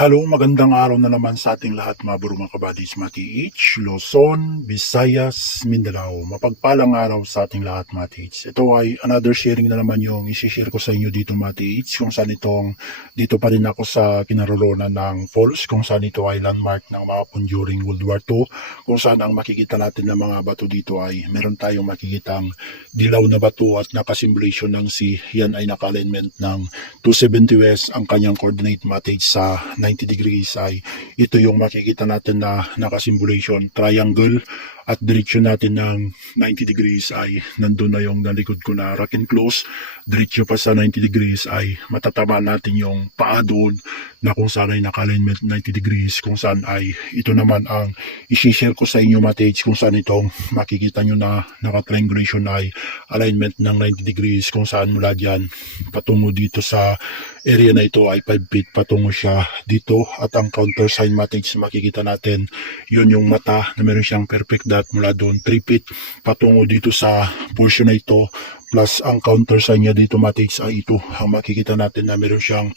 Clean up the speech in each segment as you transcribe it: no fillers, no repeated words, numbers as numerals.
Hello, magandang araw na naman sa ating lahat mga bro mga kabadis, Mati H, Luzon, Visayas, Mindanao. Mapagpalang araw sa ating lahat, Mati H. Ito ay another sharing na naman yung isi-share ko sa inyo dito, Mati H, kung saan dito pa rin ako sa kinaroroonan ng falls, kung saan ito ay landmark ng mga Hapon during World War II, kung saan ang makikita natin ng mga bato dito ay meron tayong makikitang dilaw na bato at nakasimulation ng sea. Yan ay naka-alignment ng 270 west ang kanyang coordinate, Mati H, sa 90 degrees ay ito yung makikita natin na nakasimulation triangle, at diretsyon natin ng 90 degrees ay nandun na yung nalikod ko na rock and close. Diretsyo pa sa 90 degrees ay matatama natin yung paa doon na kung saan ay naka-alignment 90 degrees, kung saan ay ito naman ang isi-share ko sa inyo, Mati H, kung saan itong makikita nyo na naka-triangulation ay alignment ng 90 degrees, kung saan mula dyan patungo dito sa area na ito ay 5 feet patungo siya dito, at ang counter sign, Mati H, makikita natin yun yung mata na meron siyang perfect dot mula doon 3 feet patungo dito sa portion na ito, plus ang counter sign niya dito, Mati H, ay ito ang makikita natin na meron siyang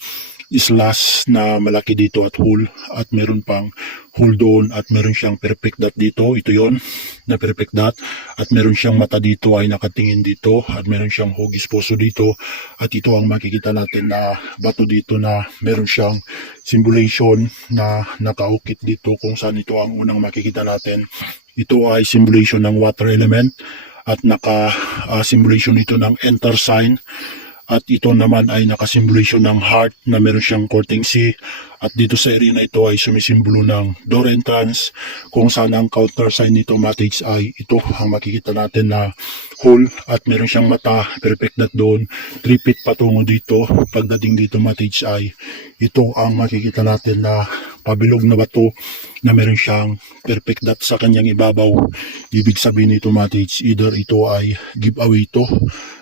slash na malaki dito at hole, at meron pang hole doon, at meron siyang perfect dot dito, ito yon na perfect dot, at meron siyang mata dito ay nakatingin dito, at meron siyang hugis puso dito, at ito ang makikita natin na bato dito na meron siyang simulation na nakaukit dito, kung saan ito ang unang makikita natin. Ito ay simulation ng water element, at naka-simulation ito ng enter sign, at ito naman ay nakasimulation ng heart na meron siyang courting C, at dito sa area na ito ay sumisimbolo ng door entrance, kung saan ang counter sign nito, Mati H, ay ito ang makikita natin na hole, at meron siyang mata perfect dot doon 3 feet patungo dito. Pagdating dito, Mati H, ay ito ang makikita natin na pabilog na bato na meron siyang perfect dot sa kanyang ibabaw. Ibig sabihin nito, Mati H, either ito ay giveaway ito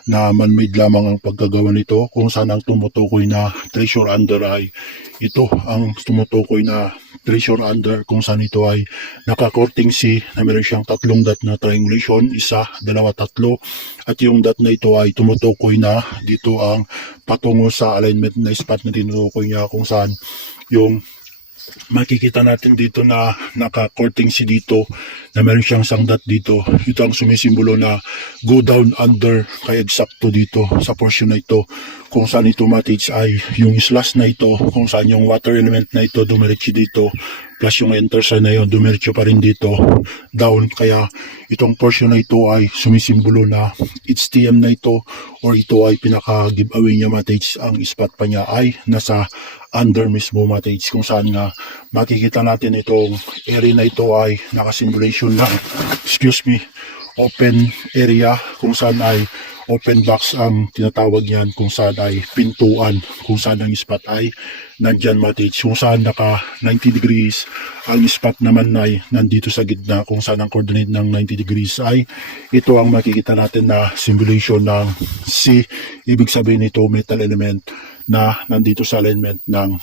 na man-made lamang ang pagkagawa nito, kung saan ang tumutukoy na treasure under ay ito ang tumutukoy na treasure under, kung saan ito ay naka-courting C na meron siyang tatlong dot na triangulation, isa, dalawa, tatlo, at yung dot na ito ay tumutukoy na dito ang patungo sa alignment na spot na tinutukoy niya, kung saan yung makikita natin dito na naka-courting C dito na meron siyang isang dot dito. Ito ang sumisimbolo na go down under, kaya eksakto dito sa portion na ito, kung saan ito, Mati H, ay yung slash na ito, kung saan yung water element na ito dumiretso dito, plus yung enter sign na yun dumiretso pa rin dito down, kaya itong portion na ito ay sumisimbolo na HTM na ito, or ito ay pinaka giveaway niya, Mati H. Ang spot pa niya ay nasa under mismo, Mati H, kung saan nga makikita natin itong area na ito ay nakasimulation ng open area, kung saan ay open box ang tinatawag niyan, kung saan ay pintuan, kung saan ang spot ay nandyan, Mati H, kung saan naka 90 degrees. Ang spot naman ay nandito sa gitna, kung saan ang coordinate ng 90 degrees ay ito ang makikita natin na simulation ng C. Ibig sabihin nito metal element na nandito sa alignment ng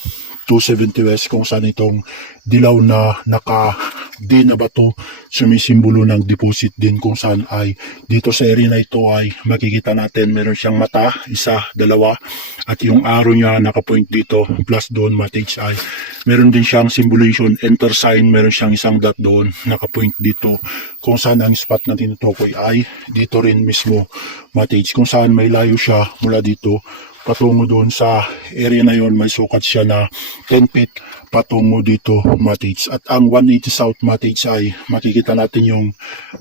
270 west, kung saan itong dilaw na naka-D na bato sumisimbolo ng deposit din, kung saan ay dito sa area na ito ay makikita natin meron siyang mata, isa, dalawa, at yung arrow niya naka-point dito, plus doon, Mati H, ay meron din siyang simulation enter sign, meron siyang isang dot doon naka-point dito, kung saan ang spot na tinutukoy ay dito rin mismo, Mati H, kung saan may layo siya mula dito patungo doon sa area na yon, may sukat siya na 10 feet patungo dito, Mati H. At ang 180 south, Mati H, ay makikita natin yung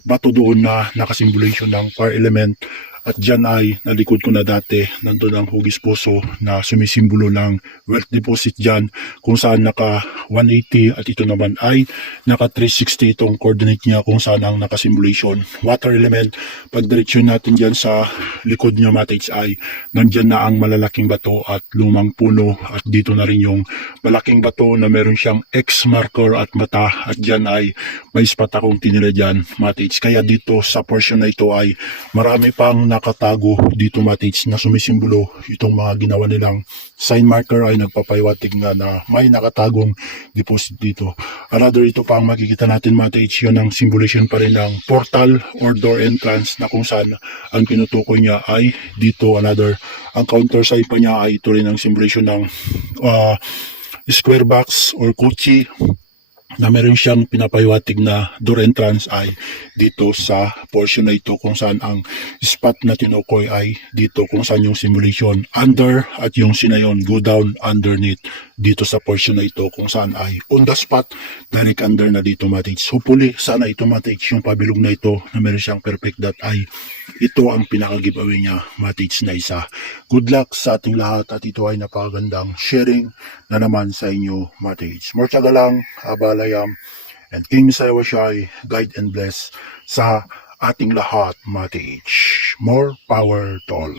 bato doon na nakasimulation ng fire element, at dyan ay nalikod ko na dati, nandun ang hugis puso na sumisimbolo ng wealth deposit dyan, kung saan naka 180, at ito naman ay naka 360 itong coordinate niya, kung saan ang nakasimulation water element. Pag diretsyon natin dyan sa likod niya, Mati H, ay nandyan na ang malalaking bato at lumang puno, at dito na rin yung malaking bato na meron siyang X marker at mata, at dyan ay may spot akong tinila dyan, Mati H. Kaya dito sa portion na ito ay marami pang nakatago dito, Mati H, na sumisimbolo. Itong mga ginawa nilang sign marker ay nagpapahiwatig nga na may nakatagong deposit dito. Another, ito pa ang makikita natin, Mati H, yun ang symbolization pa rin ng portal or door entrance, na kung saan ang pinutukoy niya ay dito. Another, ang counter side pa niya ay ito rin ang symbolization ng square box or kuchi na meron siyang pinapahiwatig na door entrance ay dito sa portion na ito kung saan ang spot na tinukoy ay dito kung saan yung simulation under at yung sinayon go down underneath dito sa portion na ito kung saan ay on the spot direct under na dito mates. Hopefully sana ito mates yung pabilog na ito na meron siyang perfect dot ay ito ang pinaka giveaway niya mates na isa. Good luck sa ating lahat at ito ay napakagandang sharing na naman sa inyo mates. More tsaga lang, abalayam, and King Messiah Washai, guide and bless sa ating lahat mates. More power to all.